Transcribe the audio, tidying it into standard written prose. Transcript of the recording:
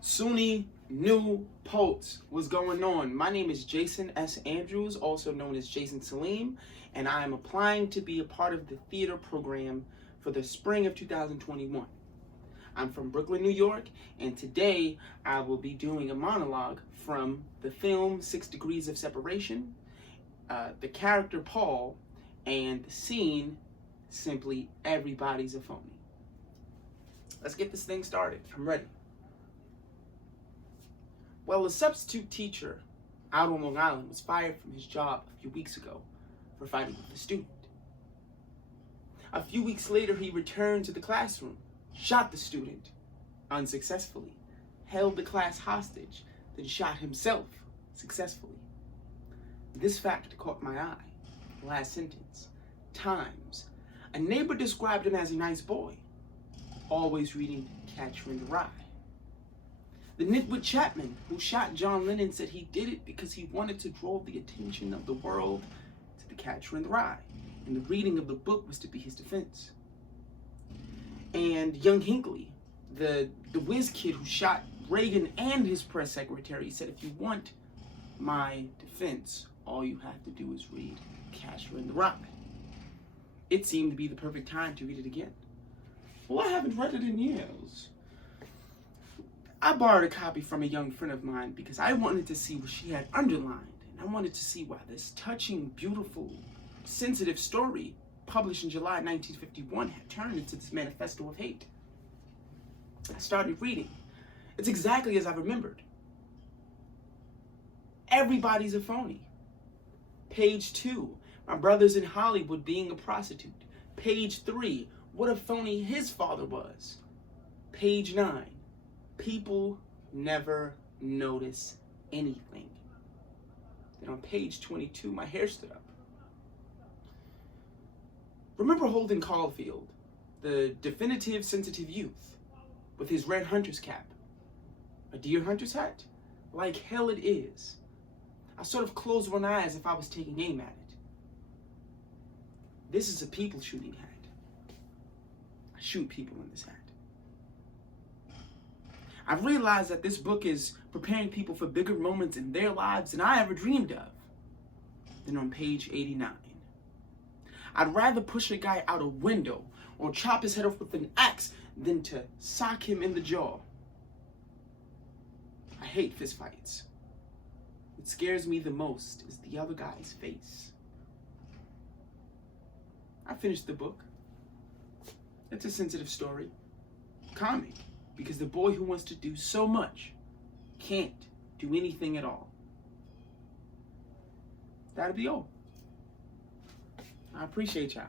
SUNY New Pulse. What's going on? My name is Jason S. Andrews, also known as Jason Salim, and I am applying to be a part of the theater program for the spring of 2021. I'm from Brooklyn, New York, and today I will be doing a monologue from the film 6 Degrees of Separation, the character Paul, and the scene, simply Everybody's a Phony. Let's get this thing started. I'm ready. Well, a substitute teacher out on Long Island was fired from his job a few weeks ago for fighting with a student. A few weeks later, he returned to the classroom, shot the student unsuccessfully, held the class hostage, then shot himself successfully. This fact caught my eye. Last sentence. Times. A neighbor described him as a nice boy, always reading Catcher in the Rye. The nitwit Chapman, who shot John Lennon, said he did it because he wanted to draw the attention of the world to the Catcher in the Rye, and the reading of the book was to be his defense. And young Hinckley, the whiz kid who shot Reagan and his press secretary, said, if you want my defense, all you have to do is read Catcher in the Rye. It seemed to be the perfect time to read it again. Well, I haven't read it in years. I borrowed a copy from a young friend of mine because I wanted to see what she had underlined, and I wanted to see why this touching, beautiful, sensitive story, published in July 1951, had turned into this manifesto of hate. I started reading. It's exactly as I remembered. Everybody's a phony. Page 2, my brother's in Hollywood being a prostitute. Page 3, what a phony his father was. Page 9, people never notice anything. Then on page 22, my hair stood up. Remember Holden Caulfield, the definitive sensitive youth, with his red hunter's cap? A deer hunter's hat? Like hell it is. I sort of closed one eye as if I was taking aim at it. This is a people shooting hat. I shoot people in this hat. I've realized that this book is preparing people for bigger moments in their lives than I ever dreamed of. Then on page 89. I'd rather push a guy out a window or chop his head off with an axe than to sock him in the jaw. I hate fistfights. What scares me the most is the other guy's face. I finished the book. It's a sensitive story. Comic, because the boy who wants to do so much can't do anything at all. That'll be all. I appreciate y'all.